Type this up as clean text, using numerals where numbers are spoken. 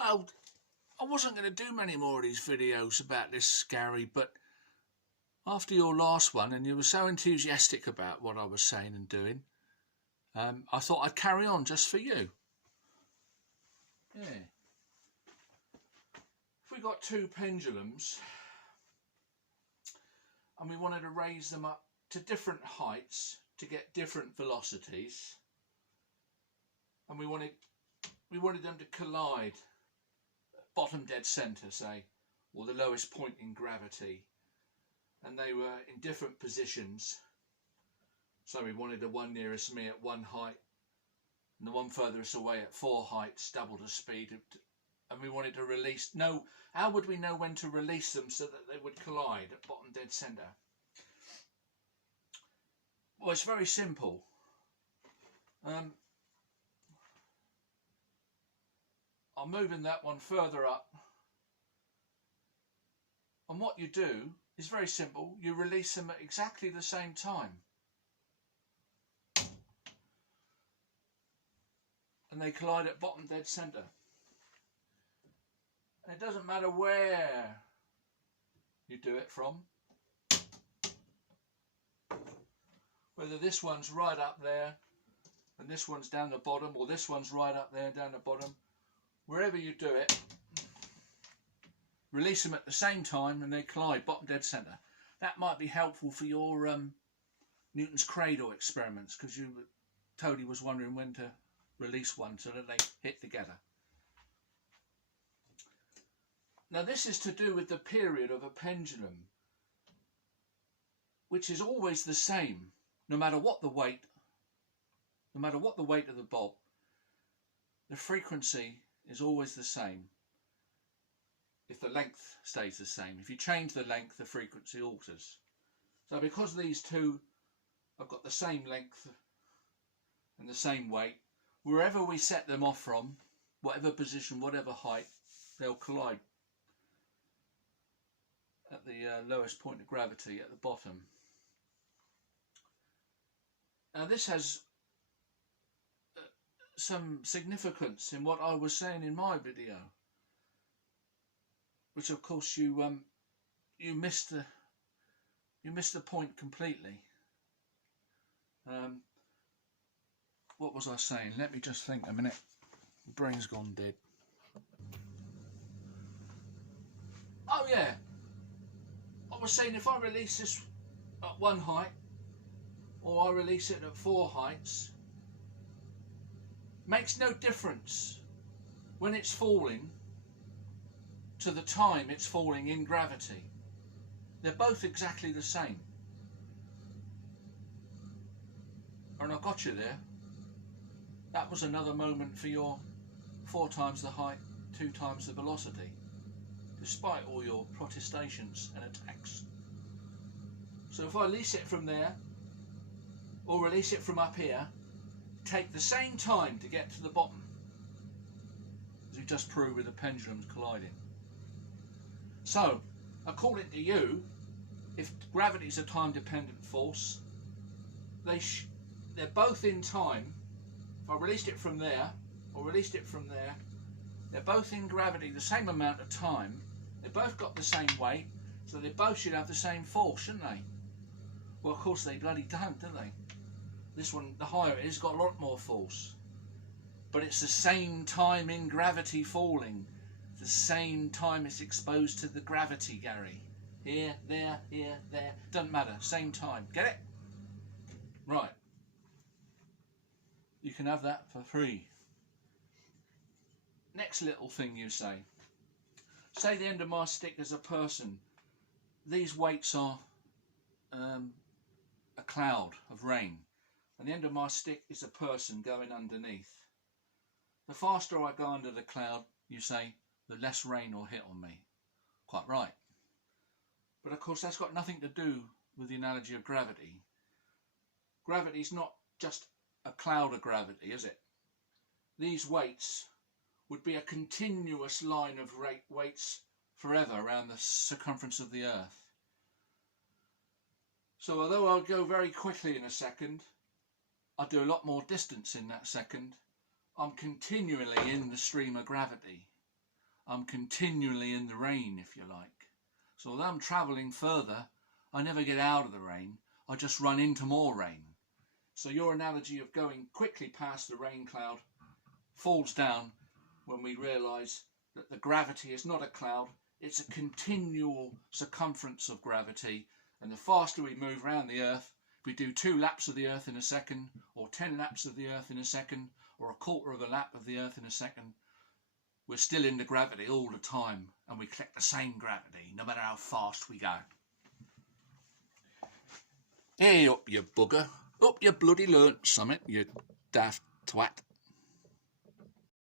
Well, I wasn't going to do many more of these videos about this, Gary, but after your last one, and you were so enthusiastic about what I was saying and doing, I thought I'd carry on just for you. Yeah. If we got two pendulums and we wanted to raise them up to different heights to get different velocities, and we wanted them to collide at bottom dead centre, say, or the lowest point in gravity, and they were in different positions. So we wanted the one nearest me at one height and the one furthest away at 4 heights, double the speed, and we wanted to release. No, how would we know when to release them so that they would collide at bottom dead centre? Well, it's very simple. I'm moving that one further up, and what you do is very simple. You release them at exactly the same time, and they collide at bottom dead centre. And it doesn't matter where you do it from, whether this one's right up there and this one's down the bottom, or this one's right up there and down the bottom. Wherever you do it, release them at the same time and they collide bottom dead centre. That might be helpful for your Newton's cradle experiments, because Tony was wondering when to release one so that they hit together. Now this is to do with the period of a pendulum, which is always the same, no matter what the weight of the bob. The frequency is always the same if the length stays the same. If you change the length, the frequency alters. So because these two have got the same length and the same weight, wherever we set them off from, whatever position, whatever height, they'll collide at the lowest point of gravity at the bottom. Now this has some significance in what I was saying in my video, which of course you missed the point completely. What was I saying? Let me just think a minute. My brain's gone dead. Oh yeah, I was saying if I release this at one height, or I release it at 4 heights, makes no difference when it's falling to the time it's falling in gravity. They're both exactly the same. And I got you there. That was another moment for your 4 times the height, 2 times the velocity, despite all your protestations and attacks. So if I release it from there, or release it from up here, take the same time to get to the bottom, as we just proved with the pendulums colliding. So, according to you, if gravity is a time-dependent force, they're both in time. If I released it from there, or released it from there, they're both in gravity the same amount of time. They both got the same weight, so they both should have the same force, shouldn't they? Well, of course they bloody don't, do they? This one, the higher it is, got a lot more force. But it's the same time in gravity falling. The same time it's exposed to the gravity, Gary. Here, there, doesn't matter, same time. Get it? Right. You can have that for free. Next little thing you say. Say the end of my stick is a person. These weights are a cloud of rain. And the end of my stick is a person going underneath. The faster I go under the cloud, you say, the less rain will hit on me. Quite right. But of course that's got nothing to do with the analogy of gravity. Gravity's not just a cloud of gravity, is it? These weights would be a continuous line of weights forever around the circumference of the Earth. So although I'll go very quickly in a second, I do a lot more distance in that second. I'm continually in the stream of gravity. I'm continually in the rain, if you like. So although I'm travelling further, I never get out of the rain, I just run into more rain. So your analogy of going quickly past the rain cloud falls down when we realise that the gravity is not a cloud, it's a continual circumference of gravity, and the faster we move around the Earth, if we do 2 laps of the Earth in a second, or 10 laps of the Earth in a second, or a quarter of a lap of the Earth in a second, we're still into gravity all the time, and we collect the same gravity no matter how fast we go. Hey up, you bugger. Up you bloody learnt something, you daft twat.